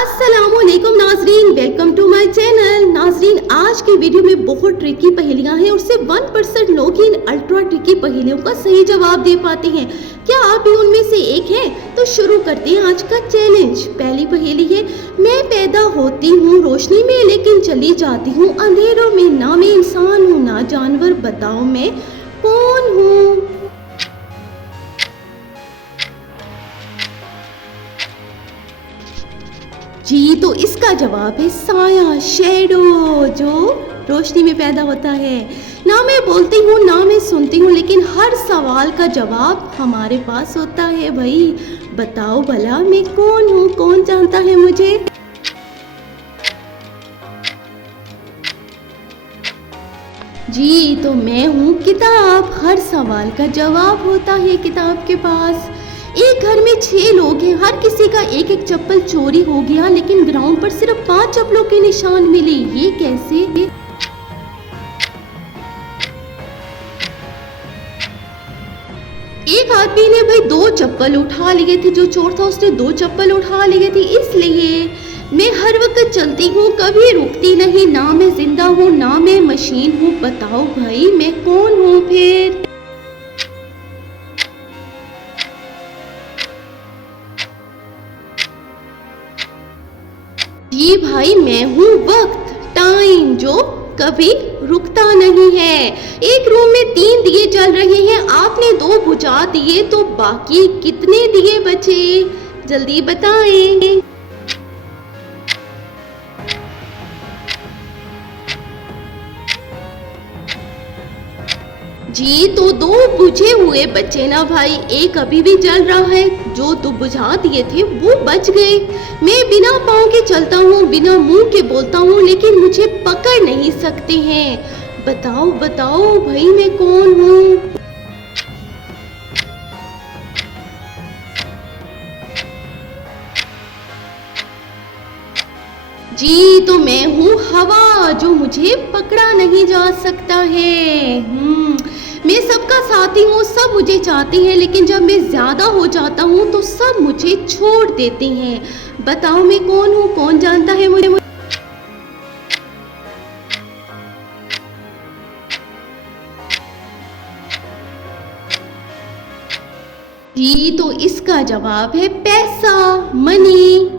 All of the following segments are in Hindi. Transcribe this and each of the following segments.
अस्सलामुअलैकुम नाजरीन, वेलकम टू माय चैनल। नाजरीन, आज की वीडियो में बहुत ट्रिकी पहेलियां हैं और सिर्फ 1% लोग ही इन अल्ट्रा ट्रिकी पहेलियों का सही जवाब दे पाते हैं। क्या आप भी उनमें से एक हैं? तो शुरू करते हैं आज का चैलेंज। पहली पहेली है, मैं पैदा होती हूँ रोशनी में लेकिन चली जाती हूँ अंधेरों में, ना मैं इंसान हूँ ना जानवर, बताओ मैं कौन हूँ? जी, तो इसका जवाब है साया, शैडो, जो रोशनी में पैदा होता है। ना मैं बोलती हूँ ना मैं सुनती हूँ, लेकिन हर सवाल का जवाब हमारे पास होता है। भाई बताओ भला मैं कौन हूँ, कौन जानता है मुझे? जी, तो मैं हूँ किताब। हर सवाल का जवाब होता है किताब के पास। एक घर में 6 लोग हैं, हर किसी का एक एक चप्पल चोरी हो गया, लेकिन ग्राउंड पर सिर्फ 5 चप्पलों के निशान मिले, ये कैसे? एक आदमी ने भाई 2 चप्पल उठा लिए थे, जो चोर था उसने 2 चप्पल उठा लिए थे, इसलिए मैं हर वक्त चलती हूँ, कभी रुकती नहीं, ना मैं जिंदा हूँ ना मैं मशीन हूँ, बताओ भाई मैं कौन हूँ फिर? जी भाई, मैं हूँ वक्त, टाइम, जो कभी रुकता नहीं है। एक रूम में 3 दिए जल रहे हैं, आपने 2 बुझा दिए, तो बाकी कितने दिए बचे? जल्दी बताएं। जी, तो 2 बुझे हुए बचे ना भाई, एक अभी भी जल रहा है, जो 2 बुझा दिए थे वो बच गए। मैं बिना पाँव के चलता हूँ, बिना मुंह के बोलता हूँ, लेकिन मुझे पकड़ नहीं सकते हैं, बताओ बताओ भाई मैं कौन हूँ? जी, तो मैं हूँ हवा, जो मुझे पकड़ा नहीं जा सकता है। मैं सबका साथी हूँ, सब मुझे चाहते हैं, लेकिन जब मैं ज्यादा हो जाता हूँ तो सब मुझे छोड़ देते हैं, बताओ मैं कौन हूँ, कौन जानता है मुझे? जी, तो इसका जवाब है पैसा, मनी।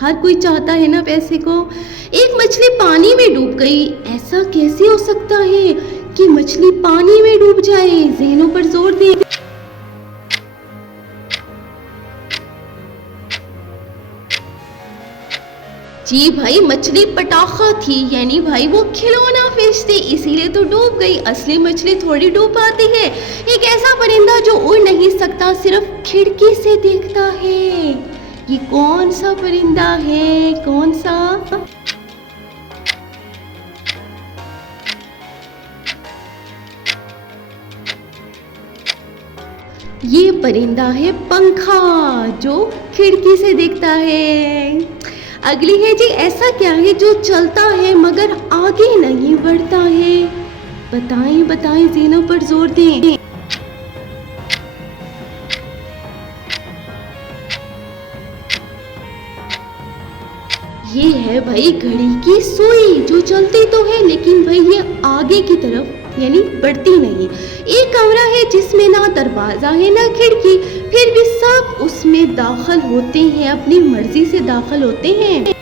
हर कोई चाहता है ना पैसे को। एक मछली पानी में डूब गई, ऐसा कैसे हो सकता है कि मछली पानी में डूब जाए? ज़हनों पर जोर दें। जी भाई, मछली पटाखा थी, यानी भाई वो खिलौना फिश थी, इसीलिए तो डूब गई। असली मछली थोड़ी डूब पाती है। एक ऐसा परिंदा जो उड़ नहीं सकता, सिर्फ खिड़की से देखता है, ये कौन सा परिंदा है, कौन सा? ये परिंदा है पंखा, जो खिड़की से देखता है। अगली है जी, ऐसा क्या है जो चलता है मगर आगे नहीं बढ़ता है? बताएं बताएं, ज़हनों पर जोर दें। ये है भाई घड़ी की सुई, जो चलती तो है लेकिन भाई ये आगे की तरफ यानी बढ़ती नहीं। एक कमरा है जिसमें ना दरवाजा है ना खिड़की, फिर भी सब उसमें दाखिल होते हैं, अपनी मर्जी से दाखिल होते हैं।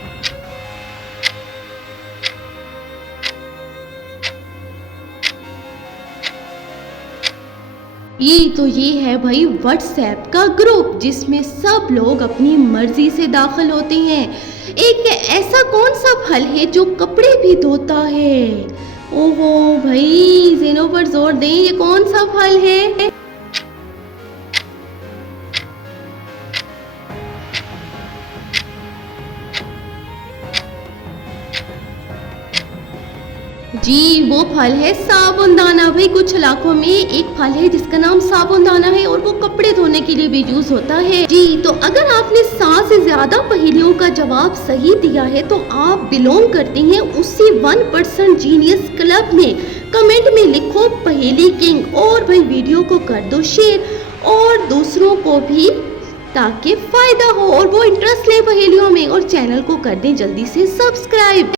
ये है भाई व्हाट्सएप का ग्रुप, जिसमें सब लोग अपनी मर्जी से दाखिल होते हैं। एक ऐसा कौन सा फल है जो कपड़े भी धोता है? ओहो भाई, ज़हनों पर जोर दें, ये कौन सा फल है? जी, वो फल है साबुनदाना। भाई कुछ इलाकों में एक फल है जिसका नाम साबुनदाना है और वो कपड़े धोने के लिए भी यूज होता है। जी, तो अगर आपने 100 से ज्यादा पहेलियों का जवाब सही दिया है तो आप बिलोंग करते हैं उसी 1% जीनियस क्लब में। कमेंट में लिखो पहेली किंग, और भाई वीडियो को कर दो शेयर और दूसरों को भी, ताकि फायदा हो और वो इंटरेस्ट ले पहेलियों में, और चैनल को कर दें जल्दी से सब्सक्राइब।